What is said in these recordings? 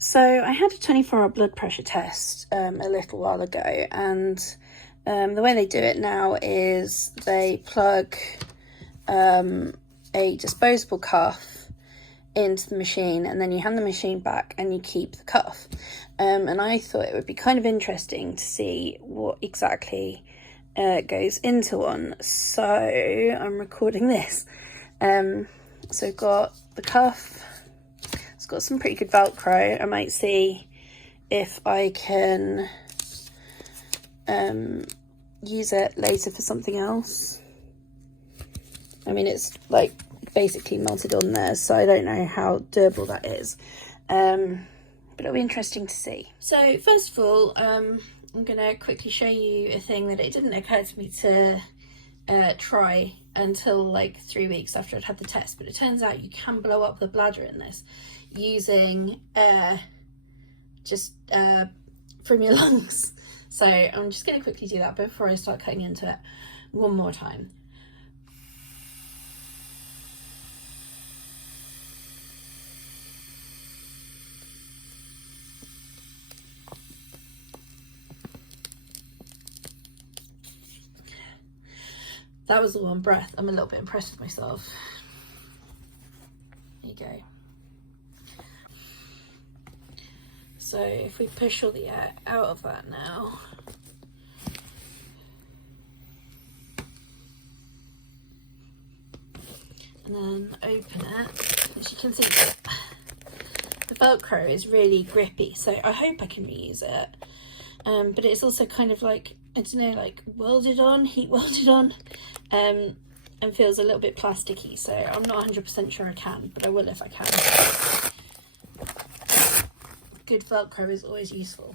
So I had a 24-hour blood pressure test a little while ago, and the way they do it now is they plug a disposable cuff into the machine, and then you hand the machine back and you keep the cuff. And I thought it would be kind of interesting to see what exactly goes into one. So I'm recording this. So I've got the cuff. It's got some pretty good Velcro. I might see if I can use it later for something else. I mean, it's like basically melted on there, so I don't know how durable that is. But it'll be interesting to see. So first of all, I'm going to quickly show you a thing that it didn't occur to me to try until like 3 weeks after I'd had the test, but it turns out you can blow up the bladder in this using air just from your lungs. So I'm just going to quickly do that before I start cutting into it one more time. That was all one breath. I'm a little bit impressed with myself. There you go. So if we push all the air out of that now, and then open it, as you can see, the Velcro is really grippy, so I hope I can reuse it. But it's also kind of like, I don't know, like welded on, heat welded on, and feels a little bit plasticky, so I'm not 100% sure I can, but I will if I can. Good Velcro is always useful.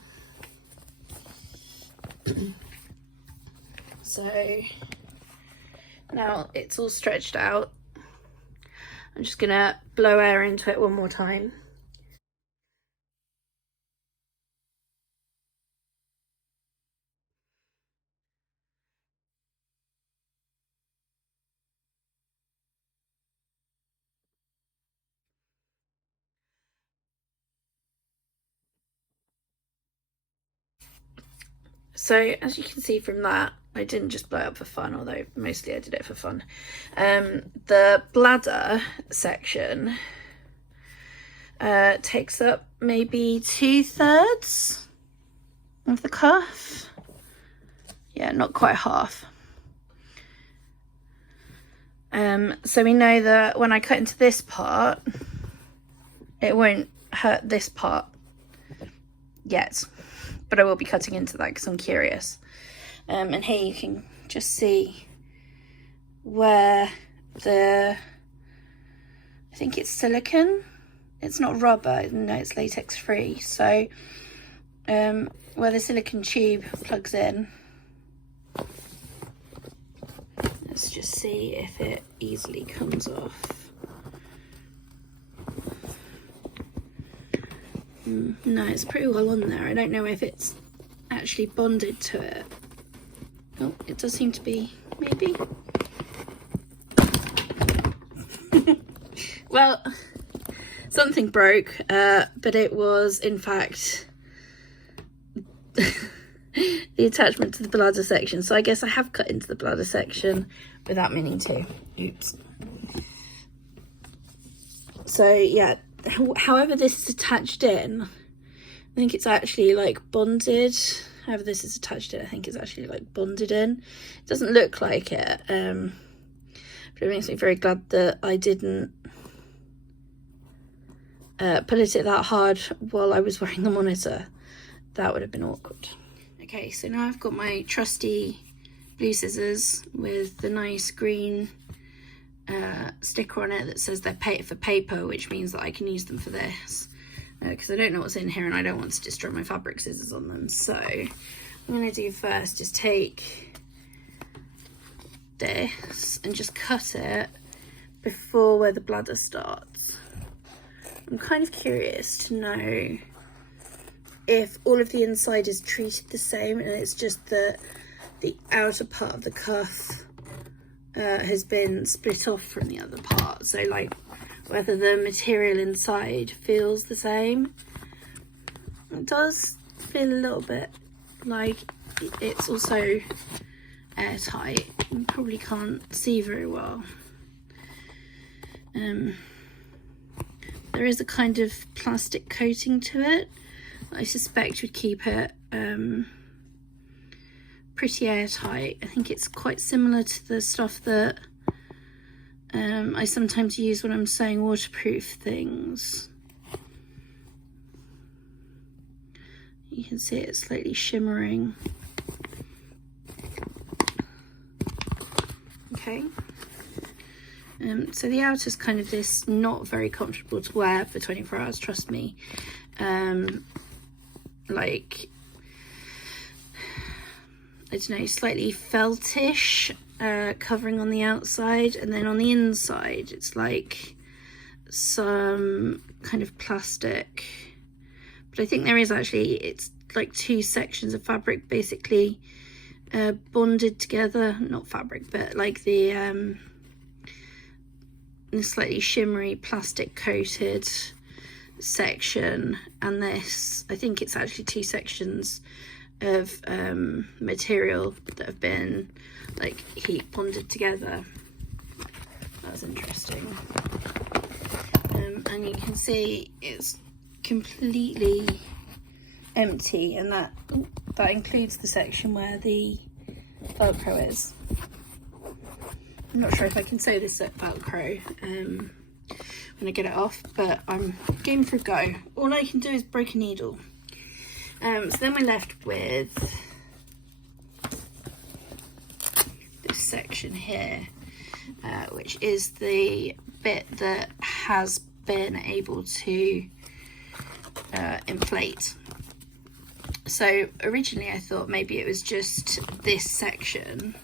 So now it's all stretched out. I'm just gonna blow air into it one more time. So as you can see from that, I didn't just blow it up for fun, although mostly I did it for fun. The bladder section takes up maybe 2/3 of the cuff. Yeah, not quite half. So we know that when I cut into this part, it won't hurt this part yet, but I will be cutting into that because I'm curious. And here you can just see where I think it's silicone. It's not rubber, no, it's latex free. So where the silicone tube plugs in, let's just see if it easily comes off. No, it's pretty well on there. I don't know if it's actually bonded to it. Oh, it does seem to be, maybe. Well, something broke, but it was in fact the attachment to the bladder section. So I guess I have cut into the bladder section without meaning to. Oops. So yeah, however this is attached in, I think it's actually like bonded. However this is attached in, I think it's actually like bonded in. It doesn't look like it, but it makes me very glad that I didn't pull it that hard while I was wearing the monitor. That would have been awkward. Okay, so now I've got my trusty blue scissors with the nice green sticker on it that says they're for paper, which means that I can use them for this, because I don't know what's in here and I don't want to destroy my fabric scissors on them. So what I'm going to do first is take this and just cut it before where the bladder starts. I'm kind of curious to know if all of the inside is treated the same and it's just that the outer part of the cuff has been split off from the other part. So like whether the material inside feels the same It does feel a little bit like it's also airtight. You probably can't see very well. There is a kind of plastic coating to it that I suspect would keep it pretty airtight. I think it's quite similar to the stuff that I sometimes use when I'm sewing waterproof things. You can see it's slightly shimmering. Okay. So the outer's kind of this, not very comfortable to wear for 24 hours, trust me. Like, I don't know, slightly feltish, covering on the outside, and then on the inside it's like some kind of plastic. But I think there is actually, it's like two sections of fabric basically bonded together. Not fabric, but like the slightly shimmery plastic coated section, and this, I think it's actually two sections of material that have been like heat bonded together. That's interesting. And you can see it's completely empty, and that includes the section where the Velcro is. I'm not sure if I can sew this at Velcro when I get it off, but I'm game for a go. All I can do is break a needle. So then we're left with this section here, which is the bit that has been able to inflate. So originally I thought maybe it was just this section,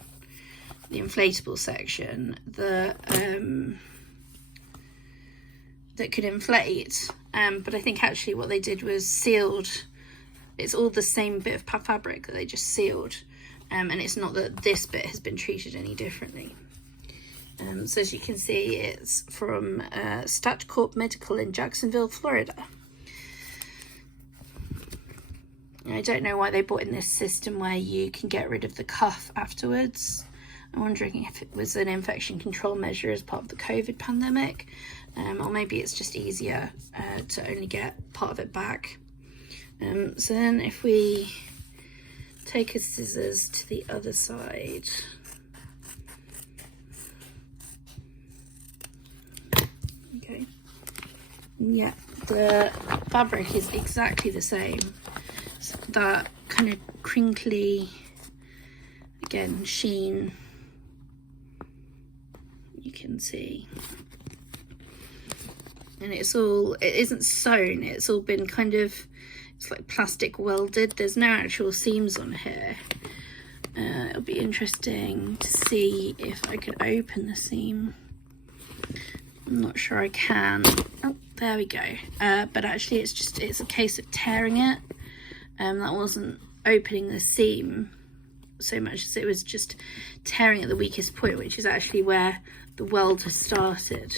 the inflatable section, that could inflate, but I think actually what they did was sealed. It's all the same bit of fabric that they just sealed, and it's not that this bit has been treated any differently. So as you can see, it's from StatCorp Medical in Jacksonville, Florida. I don't know why they brought in this system where you can get rid of the cuff afterwards. I'm wondering if it was an infection control measure as part of the COVID pandemic, or maybe it's just easier to only get part of it back. So then if we take a scissors to the other side, okay, yeah, the fabric is exactly the same. So that kind of crinkly, again, sheen, you can see. And it isn't sewn, it's all been kind of, it's like plastic welded. There's no actual seams on here. It'll be interesting to see if I could open the seam. I'm not sure I can. Oh, there we go. But actually it's a case of tearing it. That wasn't opening the seam so much as it was just tearing at the weakest point, which is actually where the weld has started.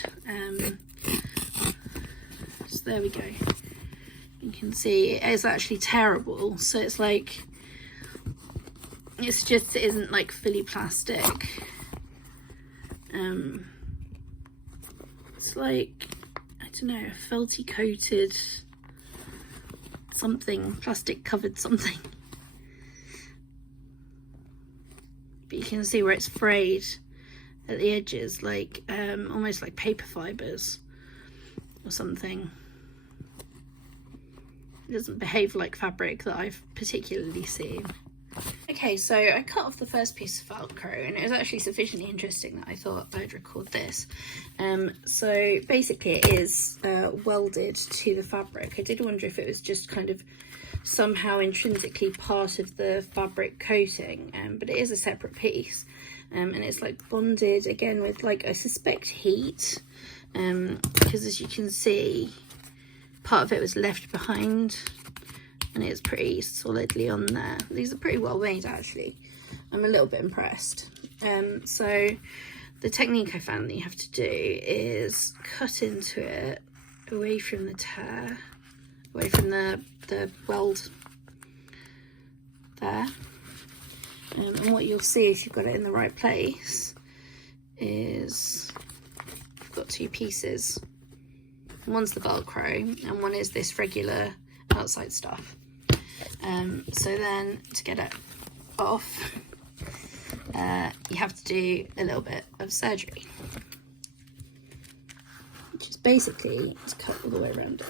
So there we go. You can see it is actually terrible. So it's like, it isn't like fully plastic. It's like, I don't know, felty coated something, plastic covered something. But you can see where it's frayed at the edges, like almost like paper fibers or something. It doesn't behave like fabric that I've particularly seen. Okay, so I cut off the first piece of Velcro, and it was actually sufficiently interesting that I thought I'd record this. So basically it is welded to the fabric. I did wonder if it was just kind of somehow intrinsically part of the fabric coating, but it is a separate piece. And it's like bonded again with, like, I suspect heat, because as you can see, part of it was left behind and it's pretty solidly on there. These are pretty well made, actually. I'm a little bit impressed. So the technique I found that you have to do is cut into it away from the tear, away from the the weld there. And what you'll see if you've got it in the right place is you've got two pieces. One's the Velcro and one is this regular outside stuff. So then to get it off, you have to do a little bit of surgery, which is basically to cut all the way around it.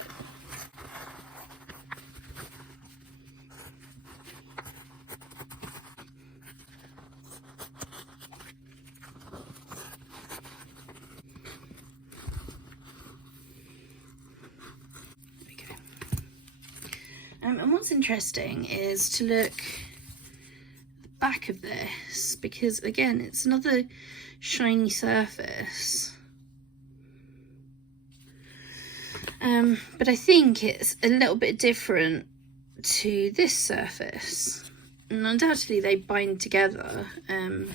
And what's interesting is to look at the back of this, because again, it's another shiny surface. But I think it's a little bit different to this surface. And undoubtedly they bind together. I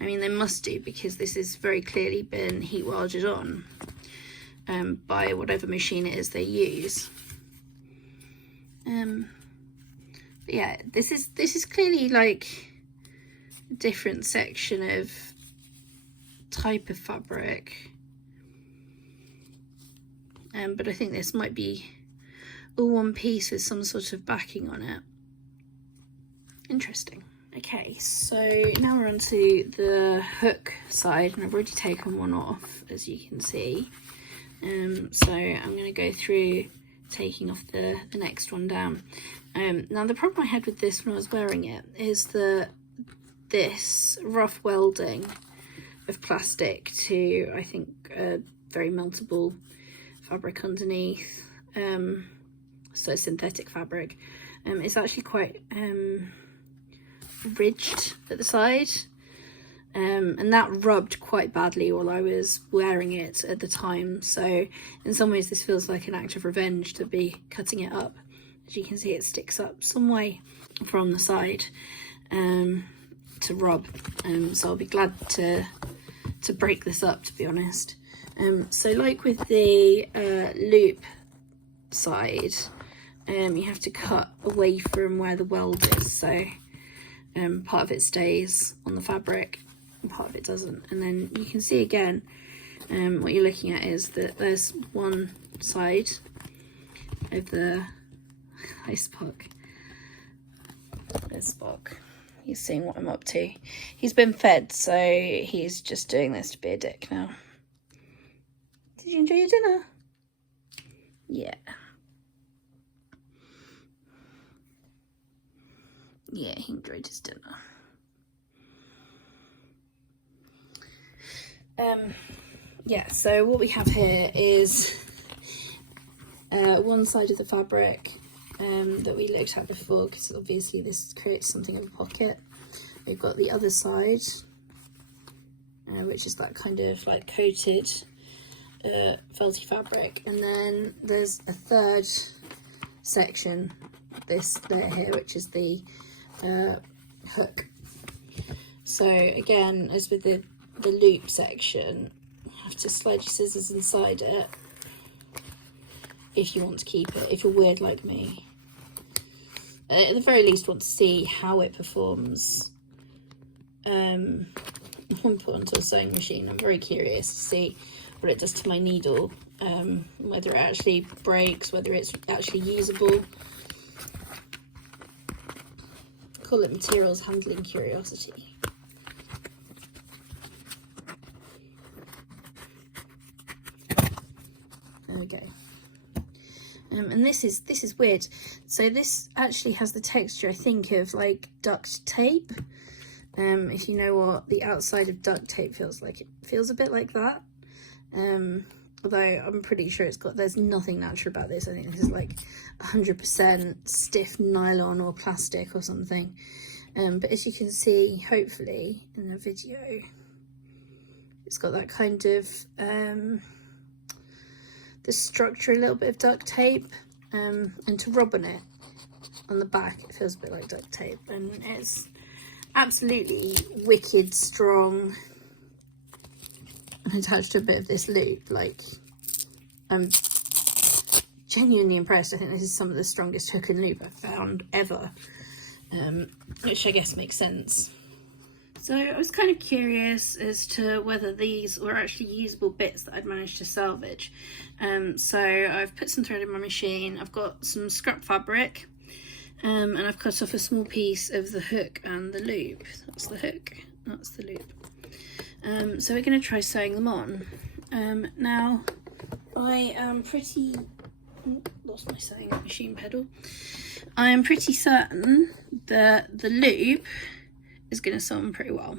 mean, they must do, because this has very clearly been heat welded on by whatever machine it is they use. But yeah, this is clearly like a different section of type of fabric. But I think this might be all one piece with some sort of backing on it. Interesting. Okay, so now we're on to the hook side, and I've already taken one off, as you can see. So I'm going to go through taking off the next one down. Now the problem I had with this when I was wearing it is that this rough welding of plastic to, I think, very meltable fabric underneath, so synthetic fabric, it's actually quite ridged at the side, and that rubbed quite badly while I was wearing it at the time. So in some ways this feels like an act of revenge to be cutting it up. As you can see, it sticks up some way from the side to rub, so I'll be glad to break this up, to be honest. So like with the loop side, you have to cut away from where the weld is, so part of it stays on the fabric and part of it doesn't. And then you can see again, what you're looking at is that there's one side of the There's Spock. He's seeing what I'm up to. He's been fed, so he's just doing this to be a dick now. Did you enjoy your dinner? Yeah. Yeah, he enjoyed his dinner. Yeah, so what we have here is one side of the fabric that we looked at before, because obviously this creates something of a pocket. We've got the other side, which is that kind of like coated felty fabric, and then there's a third section, this layer here, which is the hook. So again, as with the loop section, you have to slide your scissors inside it if you want to keep it, if you're weird like me. At the very least want to see how it performs when put onto a sewing machine. I'm very curious to see what it does to my needle, whether it actually breaks, whether it's actually usable. Call it materials handling curiosity. There we go. And this is weird. So this actually has the texture, I think, of like duct tape. If you know what the outside of duct tape feels like, it feels a bit like that. Although I'm pretty sure there's nothing natural about this. I think this is like 100% stiff nylon or plastic or something. But as you can see, hopefully in the video, it's got that kind of the structure, a little bit of duct tape, and to rub on it on the back, it feels a bit like duct tape, and it's absolutely wicked strong. I'm attached to a bit of this loop, like I'm genuinely impressed. I think this is some of the strongest hook and loop I've found ever, which I guess makes sense. So I was kind of curious as to whether these were actually usable bits that I'd managed to salvage. So I've put some thread in my machine, I've got some scrap fabric, and I've cut off a small piece of the hook and the loop. That's the hook, that's the loop. So we're going to try sewing them on. Now I am pretty... lost my sewing machine pedal. I am pretty certain that the loop is going to sew on pretty well,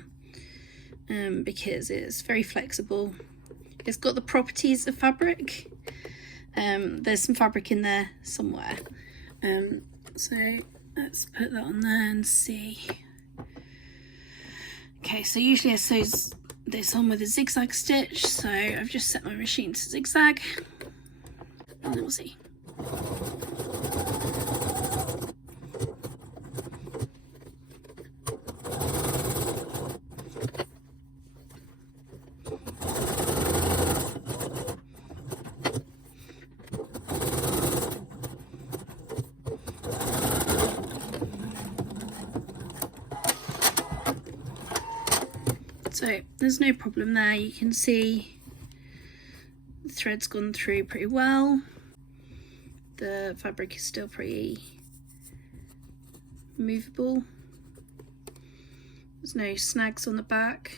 because it's very flexible. It's got the properties of fabric. There's some fabric in there somewhere. So let's put that on there and see. Okay, so usually I sew this on with a zigzag stitch, so I've just set my machine to zigzag, and then we'll see. So there's no problem there. You can see the thread's gone through pretty well. The fabric is still pretty movable. There's no snags on the back.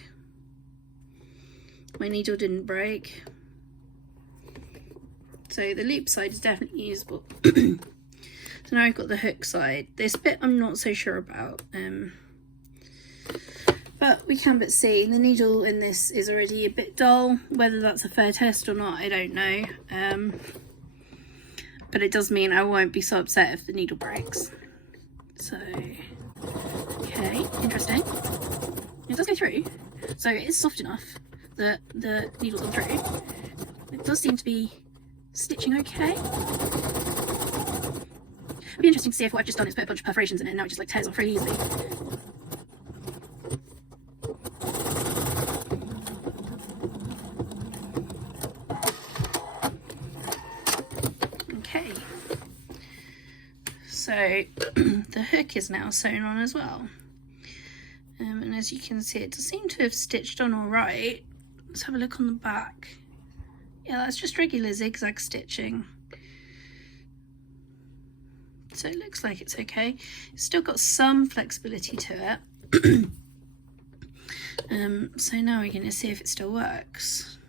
My needle didn't break. So the loop side is definitely usable. So now I've got the hook side. This bit I'm not so sure about. But we can but see the needle in this is already a bit dull. Whether that's a fair test or not, I don't know. But it does mean I won't be so upset if the needle breaks. So, okay, interesting. It does go through, so it is soft enough that the needle's gone through. It does seem to be stitching okay. It'd be interesting to see if what I've just done is put a bunch of perforations in it and now it just like tears off really easily. So the hook is now sewn on as well, and as you can see it does seem to have stitched on all right. Let's have a look on the back. Yeah, that's just regular zigzag stitching, so it looks like it's okay. It's still got some flexibility to it. So now we're going to see if it still works.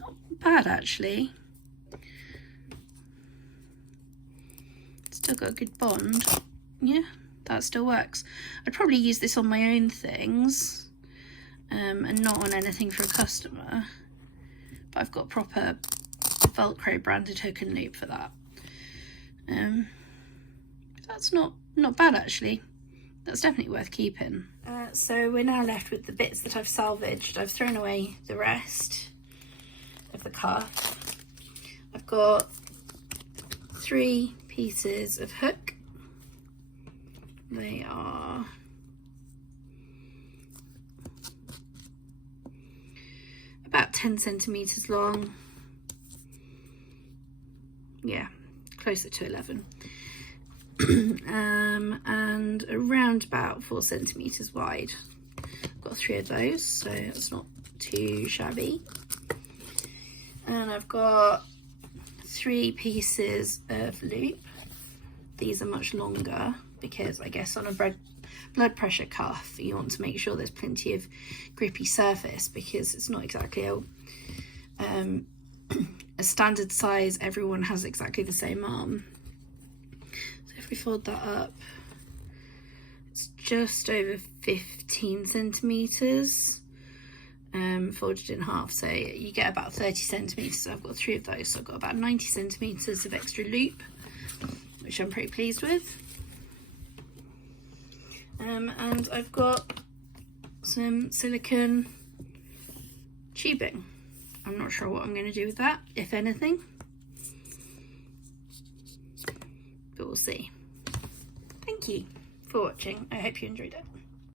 Not bad actually. Still got a good bond. Yeah, that still works. I'd probably use this on my own things, and not on anything for a customer, but I've got proper Velcro branded hook and loop for that. That's not bad actually. That's definitely worth keeping. So we're now left with the bits that I've salvaged. I've thrown away the rest of the cuff. I've got 3 pieces of hook. They are about 10 centimeters long. Yeah, closer to 11. And around about 4 centimeters wide. I've got 3 of those, so it's not too shabby. And I've got 3 pieces of loop. These are much longer because I guess on a blood pressure cuff you want to make sure there's plenty of grippy surface, because it's not exactly a standard size. Everyone has exactly the same arm. So if we fold that up, it's just over 15 centimeters. Folded in half, so you get about 30 centimeters. So I've got 3 of those, so I've got about 90 centimeters of extra loop, which I'm pretty pleased with. And I've got some silicone tubing. I'm not sure what I'm going to do with that, if anything, but we'll see. Thank you for watching. I hope you enjoyed it.